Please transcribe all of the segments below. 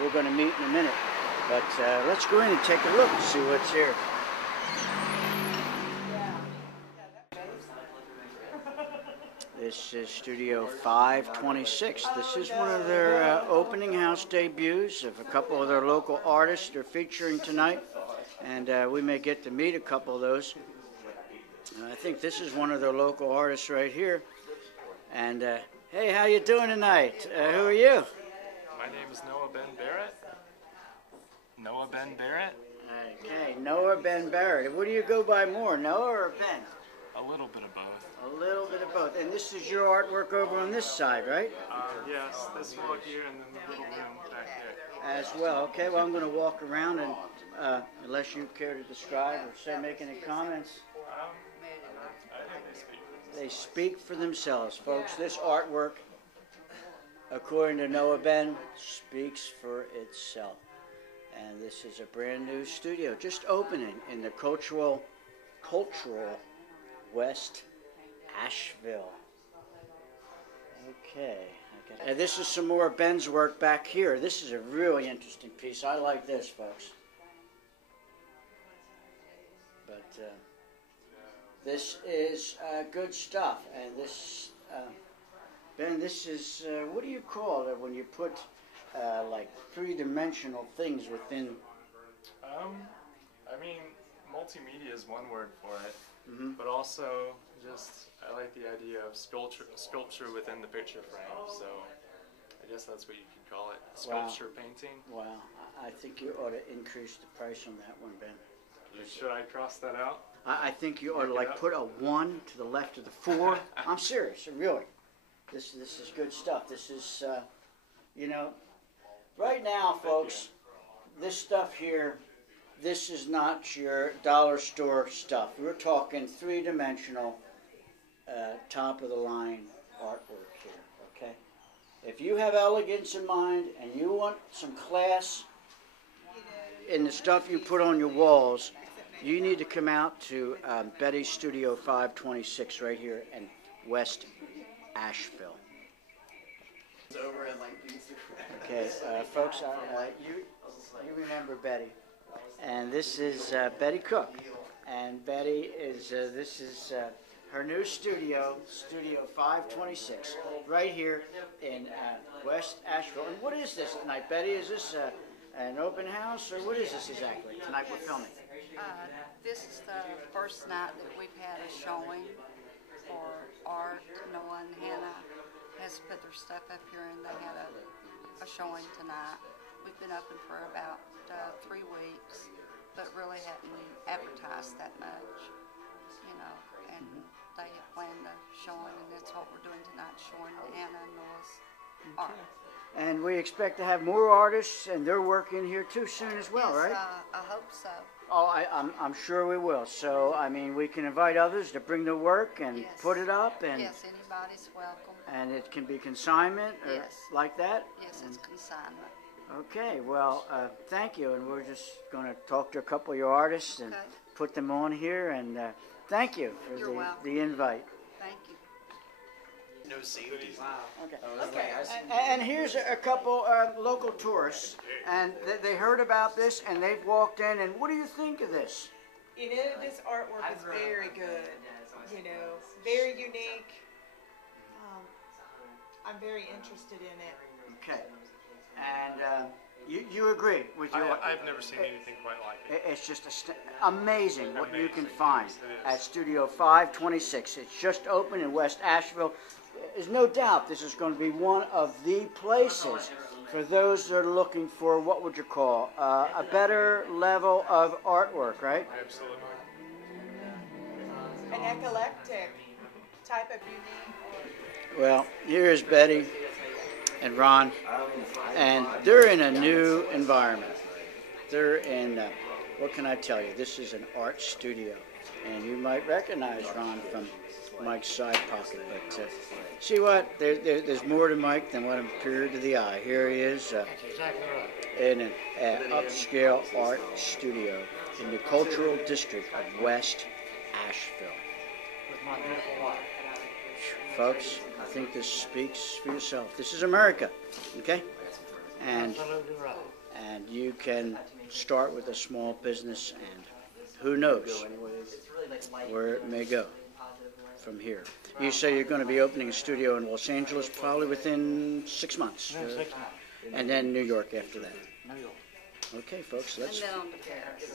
we're going to meet in a minute. But let's go in and take a look and see what's here. This is Studio 526. This is one of their opening house debuts of a couple of their local artists they're featuring tonight. And we may get to meet a couple of those. I think this is one of their local artists right here. And hey, how you doing tonight? Who are you? My name is Noah Ben Barrett. Noah Ben Barrett. Okay, Noah Ben Barrett. What do you go by more, Noah or Ben? A little bit of both. A little bit of both. And this is your artwork over on this side, right? Yes, this wall here and then the little room back there. As well. Okay, well, I'm going to walk around and, unless you care to describe or say, make any comments. I think they speak for themselves, folks. This artwork, according to Noah Ben, speaks for itself. And this is a brand new studio, just opening in the cultural West Asheville. Okay. And this is some more of Ben's work back here. This is a really interesting piece. I like this, folks. But this is good stuff. And this, Ben, this is, what do you call it when you put like three-dimensional things within? I mean, multimedia is one word for it. Mm-hmm. But also, just I like the idea of sculpture within the picture frame. So I guess that's what you could call it, sculpture painting. Wow, I think you ought to increase the price on that one, Ben. Should I cross that out? I think you ought to like put a 1 to the left of the 4. I'm serious, really. This is good stuff. This is, you know, right now, folks, this stuff here. This is not your dollar store stuff. We're talking three-dimensional, top-of-the-line artwork here, okay? If you have elegance in mind and you want some class in the stuff you put on your walls, you need to come out to Betty's Studio 526 right here in West Asheville. Okay, folks, you remember Betty. And this is Betty Cook, and Betty is, this is her new studio, Studio 526, right here in West Asheville. And what is this tonight, Betty? Is this an open house, or what is this exactly? Tonight we're filming. This is the first night that we've had a showing for art. Noah and Hannah has put their stuff up here, and they had a showing tonight. We've been open for about 3 weeks, but really hadn't advertised that much, you know, and they have planned a showing, and that's what we're doing tonight, showing Hannah and Noah's art. And we expect to have more artists and their work in here too soon as well, yes, right? I hope so. Oh, I'm sure we will. So, I mean, we can invite others to bring their work and put it up. And yes, anybody's welcome. And it can be consignment or like that? Yes, it's consignment. Okay, well, thank you, and we're just going to talk to a couple of your artists and put them on here, and thank you for the invite. Thank you. No safety. Okay. Okay. And here's a couple local tourists, and they heard about this, and they've walked in, and what do you think of this? You know, this artwork is very good, you know, very unique. I'm very interested in it. Okay. And you agree with your... I've never seen anything quite like it. It's just amazing what you can find at Studio 526. It's just opened in West Asheville. There's no doubt this is going to be one of the places for those that are looking for, what would you call, a better level of artwork, right? Absolutely. An eclectic type of unique. Well, here's Betty and Ron, and they're in a new environment. They're in, what can I tell you, this is an art studio, and you might recognize Ron from Mike's side pocket, but see what, there's more to Mike than what appeared to the eye. Here he is in an upscale art studio in the cultural district of West Asheville. Folks, I think this speaks for yourself. This is America, okay? And, Absolutely right. and you can start with a small business, and who knows where it may go from here. You say you're going to be opening a studio in Los Angeles probably within 6 months. Within 6 months. And then New York after that. New York. Okay, folks, And let's... then on to Paris.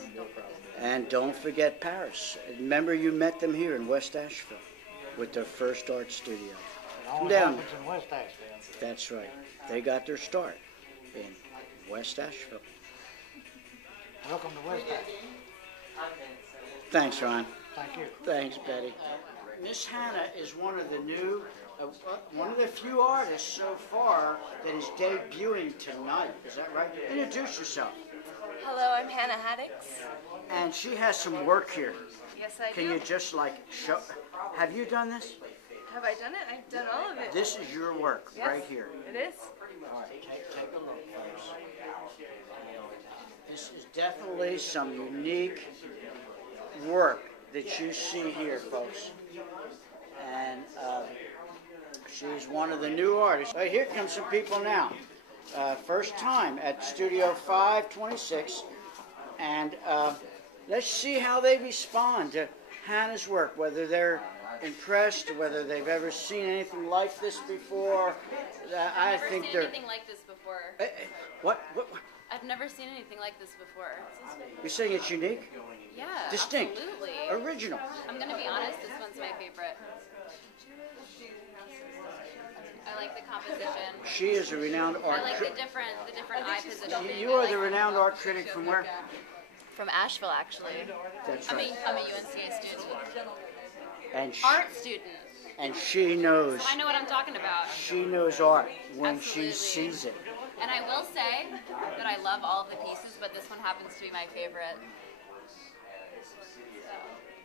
And don't forget Paris. Remember you met them here in West Asheville with their first art studio. It Come only down. happens in West Asheville. That's right. They got their start in West Asheville. Welcome to West Asheville. Thanks, Ron. Thank you. Thanks, Betty. Miss Hannah is one of the one of the few artists so far that is debuting tonight. Is that right? Introduce yourself. Hello, I'm Hannah Haddix. And she has some work here. Yes, I Can do. you just like show? Have you done this? Have I done it? I've done all of it. This is your work Yes, right here. It is. All right, take a look, folks. This is definitely some unique work that you see here, folks. And she's one of the new artists. Right, here comes some people now. First time at Studio 526. And let's see how they respond to Hannah's work, whether they're impressed, whether they've ever seen anything like this before. I think they're... anything like this before. What? I've never seen anything like this before. You're saying it's unique? Yeah, Distinct? absolutely. Original? I'm gonna be honest, this one's my favorite. I like the composition. She is a renowned art I like critic. the different eye positioning. You are the renowned art critic from where? From Asheville, actually. That's I'm right. a UNCA student. And she, Art student. and she knows. So I know what I'm talking about. She knows art when Absolutely. she sees it. And I will say that I love all of the pieces, but this one happens to be my favorite.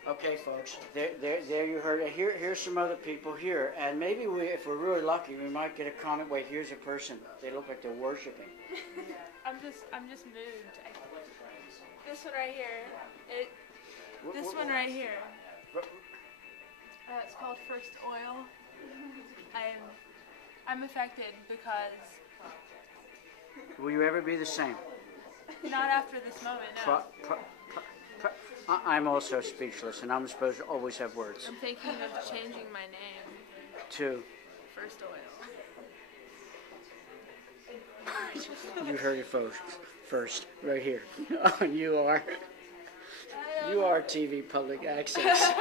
Okay, folks. There you heard it. Here's some other people here, and maybe if we're really lucky, we might get a comment. Wait, here's a person. They look like they're worshiping. I'm just moved. This one right here. This one right here. It's called First Oil. I'm affected because Will you ever be the same? not after this moment. No. I'm also speechless, and I'm supposed to always have words. I'm thinking of changing my name. To First Oil. you heard it, folks. First, right here. You are TV public access.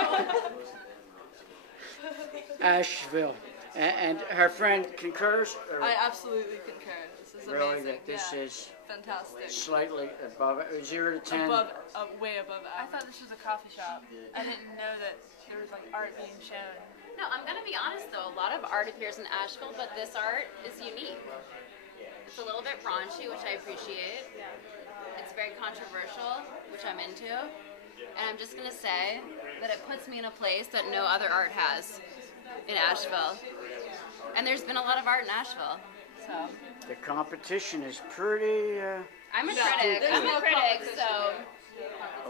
Asheville. And her friend concurs? Or I absolutely concur. This is really amazing. that this yeah. is Fantastic. slightly above 0 to 10? Above, way above I average. thought this was a coffee shop. I didn't know that there was like art being shown. No, I'm gonna be honest though, a lot of art appears in Asheville, but this art is unique. It's a little bit raunchy, which I appreciate. It's very controversial, which I'm into. And I'm just gonna say that it puts me in a place that no other art has in Asheville. And there's been a lot of art in Asheville, so. The competition is pretty... I'm a critic, so.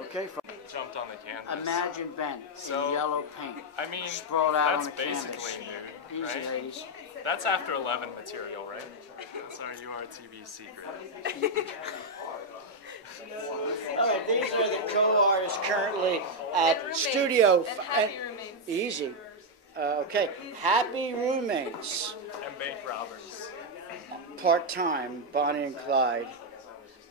Okay, folks. Jumped on the canvas. Imagine Ben So, in yellow paint. I mean, sprawled out that's on the canvas. basically nude, Easy, right? ladies. That's after 11 material, right? That's our URTV secret. All right, these are the co-artists currently at Studio. And happy roommates. Easy. Okay, Happy Roommates. And Bank Robbers. Part-time, Bonnie and Clyde.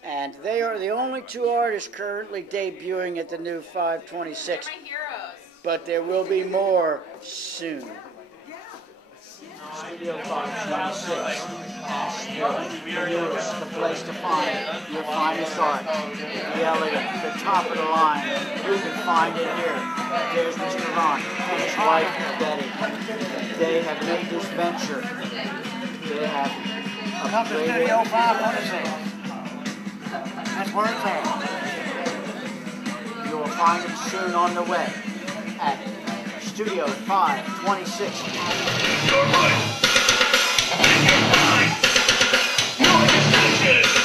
And they are the only two artists currently debuting at the new 526. They're my heroes. But there will be more soon. Studio 526 Asheville is the place to find your finest art. The elegant, the top of the line. You can find it here. There's Mr. Ron and his wife, Betty. They have made this venture. They have Come to Studio 526. That's where it's at. You will find it soon on the way at Studio 526. Your right. Your decision.